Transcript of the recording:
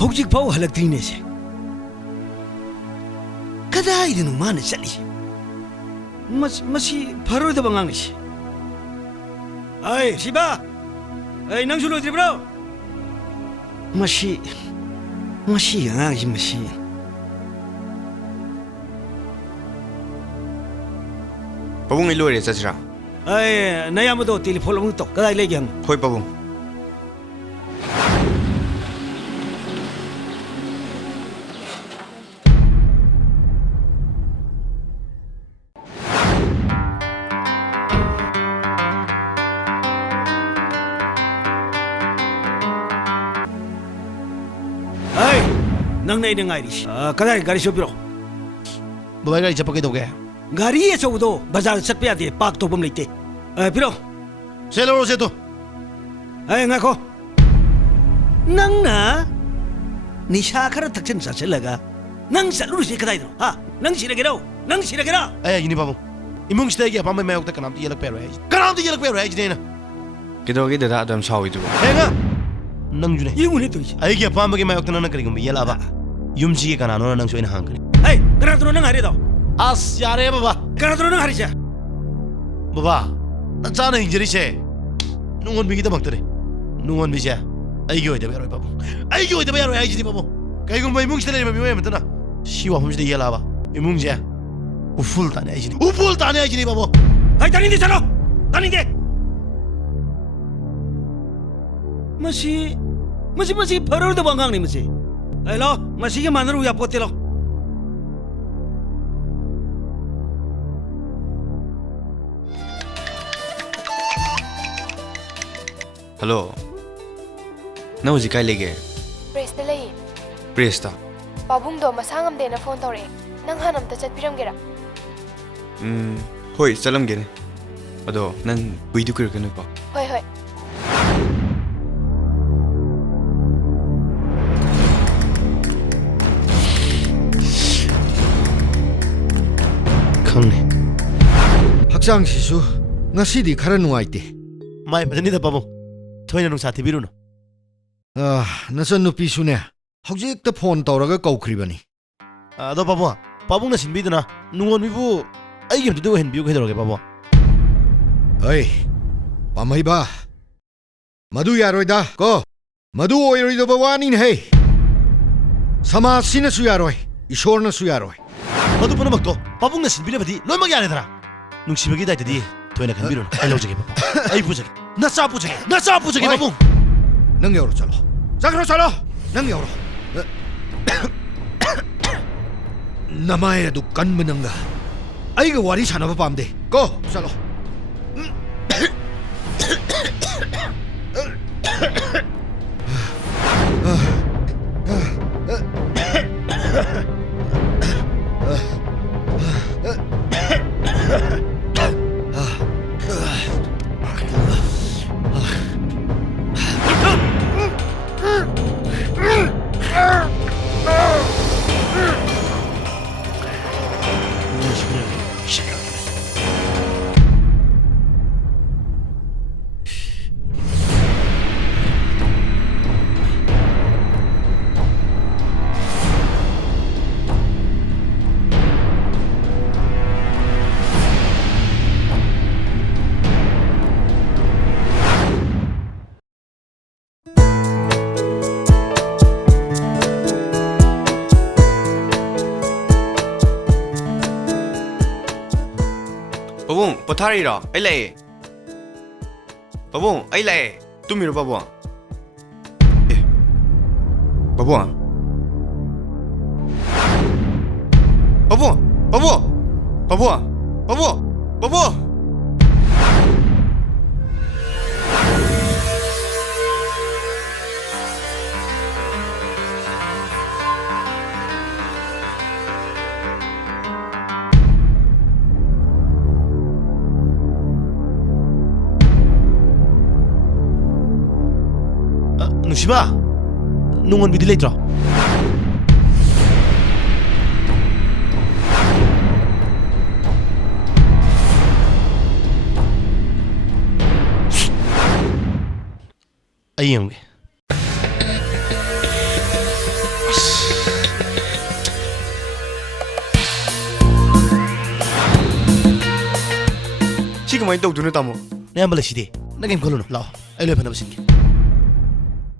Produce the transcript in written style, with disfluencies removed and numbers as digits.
हौजिक फाउ हलक्त्रिने से कदाइदनु माने चली मसी फरोदब ngangiसे ai siba ai nang su loidribro masi angangi masi pabung ilore chachira ai nayamdo telephone long to kadai legi hang hoi pabung nang nei nang irish kadai gari so biro babai gari chapake doge gari e chawdo bazar chat pya de pak to bam leite biro selo se to ai nga ko nang na nisha khara thakchin sa chelaga nang salu se kadai do ha nang siragero ai yini babu imung stay ge pamai mayok ta kanam ti yelak pero ai jina kidogi dada adam sawi du henga nang june yungu ne to ai ge pamai mayok ta na kari gum yela ba yumji ge kana no nang soina hang kari ai kana to nang hari do as yare baba kana to nang hari ja baba na cha na injury se nungon bi gi ta maktare nungon bi se ai ge oi da yaro babu ai ge oi da yaro ai jini babu kai gum imung stay le mi mata na shi wa hum jide yela ba imung je uful ta ne ai jini babu ai tani ni chalo tani de masi faror da bangang ni masi ai lo masi ke manaru ya pote lo hello na uji kai lege press da lei press ta pabung do masangam de na phone tore nang hanam ta chat piram gera hoi chalam gene ado nang buidu kir kanu ko hoi khangni hakchang sisu ngasidi khara nuaite mai bajani da babu thoina nung sathi biru no nasan nupi sune hojik ta phone tawraga kaukribani ado babu pabung na sinbi dana nungon bibu ai ge du hen biu ge doroge babu ai pamai ba madu yaroida ko madu oiroida bawani ne samaj sina su yaroi ishor na su yaroi madu puna makto pabung na sinbi le badi loi mag yare dara nung sibagi dai tadi thoina khan biru ai lojage babu ai pujage na cha pujage babu nang yoro chalo nang yoro namai adu kan mananga ai ga wari sana ba pamde ko chalo pabung pothari ro ai lai pabung ai lai tumi ro pabung pabung nusiba nungon bidi leitro ayem कमाई तौदुने तामो नया बले सीधे ना game खोलो ना लाओ आई लो फना बसिन